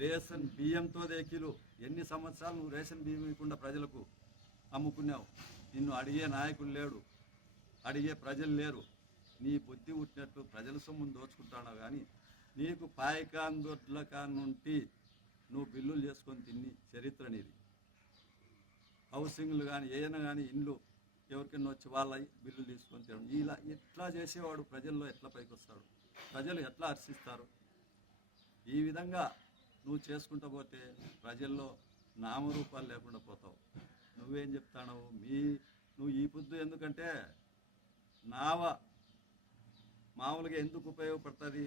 Ration బియ్యంతో దేకిలు ఎన్ని సంవత్సరాలు నువ్వు రేషన్ బియ్యం ఇవ్వకుండా ప్రజలకు అమ్ముకున్నావు. నిన్ను అడిగే నాయకులు లేడు, అడిగే ప్రజలు లేరు. నీ బుద్ధి పుట్టినట్టు ప్రజల సొమ్మును దోచుకుంటావు. కానీ నీకు పాయకాన్ దొడ్ల కానుంటి నువ్వు బిల్లులు చేసుకొని తిని చరిత్ర నీది. హౌసింగ్లు కానీ ఏదైనా కానీ ఇండ్లు ఎవరికైనా వచ్చి వాళ్ళ బిల్లులు తీసుకొని తినడం, ఇలా ఎట్లా చేసేవాడు ప్రజల్లో ఎట్లా పైకి వస్తాడు, ప్రజలు ఎట్లా హర్షిస్తారు? ఈ విధంగా నువ్వు చేసుకుంటూ పోతే ప్రజల్లో నామరూపాలు లేకుండా పోతావు. నువ్వేం చెప్తావు? నువ్వు ఈ పొద్దు ఎందుకంటే నావ మామూలుగా ఎందుకు ఉపయోగపడుతుంది?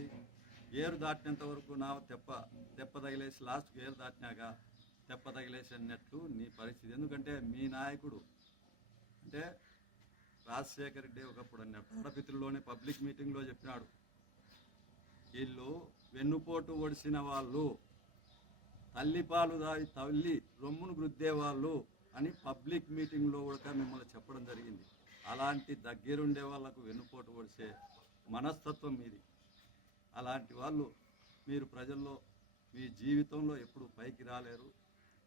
ఏరు దాటినంత వరకు నావ తెప్ప తగిలేసి లాస్ట్కి ఏరు దాటినాక తెప్ప తగిలేసి అన్నట్లు నీ పరిస్థితి. ఎందుకంటే మీ నాయకుడు అంటే రాజశేఖర రెడ్డి ఒకప్పుడు అన్నాడు, ఆడపిత్రుల్లోనే పబ్లిక్ మీటింగ్లో చెప్పినాడు, వీళ్ళు వెన్నుపోటు ఒడిసిన వాళ్ళు, తల్లిపాలు దాగి తల్లి రొమ్మును గుద్దేవాళ్ళు అని పబ్లిక్ మీటింగ్లో కూడా మిమ్మల్ని చెప్పడం జరిగింది. అలాంటి దగ్గరుండే వాళ్ళకు వెన్నుపోటు ఒడిసే మనస్తత్వం మీది. అలాంటి వాళ్ళు మీరు ప్రజల్లో మీ జీవితంలో ఎప్పుడు పైకి రాలేరు.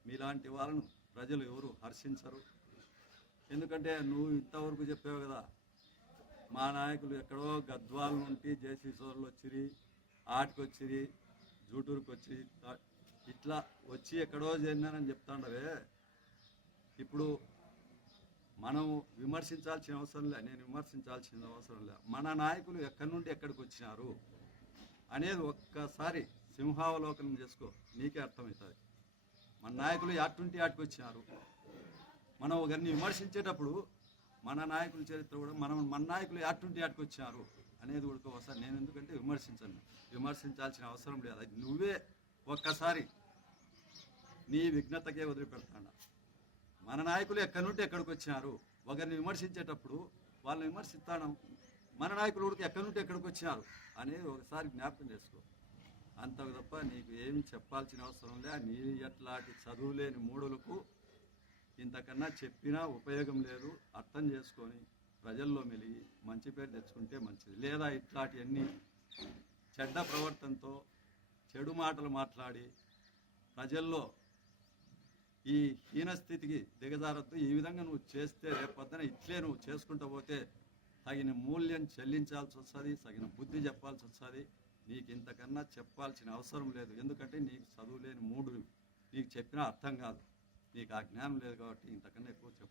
మీలాంటి వాళ్ళను ప్రజలు ఎవరు హర్షించరు. ఎందుకంటే నువ్వు ఇంతవరకు చెప్పావు కదా, మా నాయకులు ఎక్కడో గద్వాల నుండి జేసీ సోర్లు వచ్చిరి, ఆటికొచ్చిరి, జూటూరుకు వచ్చి ఇట్లా వచ్చి ఎక్కడో చేరినానని చెప్తాండవే. ఇప్పుడు మనం విమర్శించాల్సిన అవసరం లే, నేను విమర్శించాల్సిన అవసరం లే. మన నాయకులు ఎక్కడి నుండి ఎక్కడికి వచ్చినారు అనేది ఒక్కసారి సింహావలోకనం చేసుకో, నీకే అర్థమవుతుంది. మన నాయకులు అటుంటి ఆటికి వచ్చినారు. మనం ఒకరిని విమర్శించేటప్పుడు మన నాయకుల చరిత్ర కూడా మన నాయకులు అటుంటి ఆటికి వచ్చినారు అనేది కూడా ఒకసారి నేను ఎందుకంటే విమర్శించాల్సిన అవసరం లేదు. అది నువ్వే ఒక్కసారి నీ విఘ్నతకే వదిలిపెడతాను. మన నాయకులు ఎక్కడి నుండి ఎక్కడికి వచ్చినారు, ఒకరిని విమర్శించేటప్పుడు వాళ్ళని విమర్శిస్తాను, మన నాయకులు కూడా ఎక్కడి నుండి ఎక్కడికి వచ్చినారు అనేది ఒకసారి జ్ఞాపకం చేసుకో. అంత తప్ప నీకు ఏమి చెప్పాల్సిన అవసరం లే. నీ ఎట్లాంటి చదువులేని మూడులకు ఇంతకన్నా చెప్పినా ఉపయోగం లేదు. అర్థం చేసుకొని ప్రజల్లో మెలిగి మంచి పేరు తెచ్చుకుంటే మంచిది. లేదా ఇట్లాంటివన్నీ చెడ్డ ప్రవర్తనతో చెడు మాటలు మాట్లాడి ప్రజల్లో ఈ హీనస్థితికి దిగజారద్దు. ఈ విధంగా నువ్వు చేస్తే రేపొద్దున ఇట్లే నువ్వు చేసుకుంటూ పోతే తగిన మూల్యం చెల్లించాల్సి వస్తుంది, తగిన బుద్ధి చెప్పాల్సి వస్తుంది. నీకు ఇంతకన్నా చెప్పాల్సిన అవసరం లేదు. ఎందుకంటే నీకు చదువు లేని మూడు, నీకు చెప్పినా అర్థం కాదు, నీకు ఆ జ్ఞానం లేదు. కాబట్టి ఇంతకన్నా ఎక్కువ